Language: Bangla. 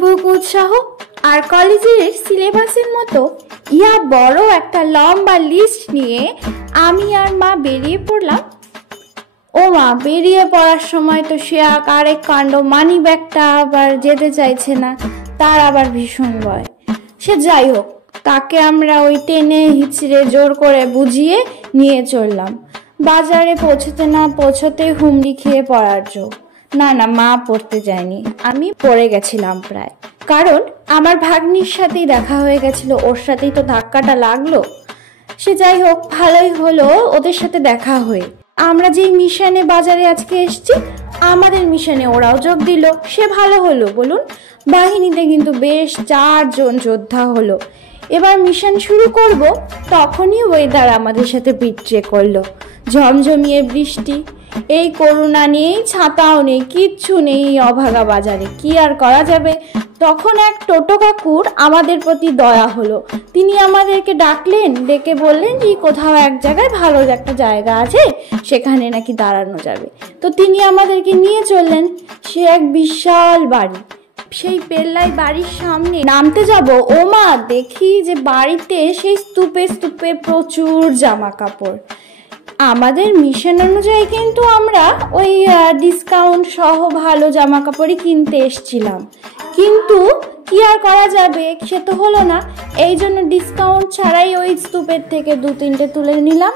বুক উৎসাহ আর কলেজের সিলেবাসের মতো ইয়া বড় একটা লম্বা লিস্ট নিয়ে আমি আর মা বেরিয়ে পড়লাম। ও মা, বেরিয়ে পড়ার সময় তো সে আরেক কাণ্ড, মানি ব্যাগটা আবার যেতে চাইছে না, তার আবার ভীষণ ভয়। সে যাই হোক, তাকে আমরা ওই টেনে হিচড়ে জোর করে বুঝিয়ে নিয়ে চললাম। বাজারে পৌঁছতে না পৌঁছতে হুমড়ি খেয়ে পড়ার জো। না না, মা পড়তে যায়নি, আমি পড়ে গেছিলাম প্রায়। কারণ আমার ভাগ্নির সাথেই দেখা হয়ে গেছিল, ওর সাথেই তো ধাক্কাটা লাগলো। সে যাই হোক, ভালোই হলো ওদের সাথে দেখা হয়ে। আমরা যেই মিশনে বাজারে আজকে এসছি, আমাদের মিশনে ওরাও যোগ দিল, সে ভালো হলো বলুন। বাহিনীতে কিন্তু বেশ 4 জন যোদ্ধা হলো। এবার মিশন শুরু করব, তখনই ওয়েদার আমাদের সাথে বিট্রে করলো। ঝমঝমিয়ে বৃষ্টি, এই করোনা নেই, ছাতাও নেই, কিচ্ছু নেই অভাগা বাজারে, কি আর করা যাবে। তখন এক টোটো কাকুর আমাদের প্রতি দয়া হলো। তিনি আমাদেরকে ডাকলেন, ডেকে বললেন যে কোথাও এক জায়গায় ভালো একটা জায়গা আছে, সেখানে নাকি দাঁড়ানো যাবে। তো তিনি আমাদেরকে নিয়ে চললেন। সে এক বিশাল বাড়ি। সেই পেল্লাই বাড়ির সামনে নামতে যাব, ও মা, দেখি যে বাড়িতে সেই স্তূপে স্তূপে প্রচুর জামা কাপড়। আমাদের মিশন অনুযায়ী কিন্তু আমরা ওই ডিসকাউন্ট সহ ভালো জামা কাপড়ই কিনতে এসছিলাম, কিন্তু কি আর করা যাবে, সে তো হলো না। এই জন্য ডিসকাউন্ট ছাড়াই ওই স্তূপের থেকে 2-3টে তুলে নিলাম।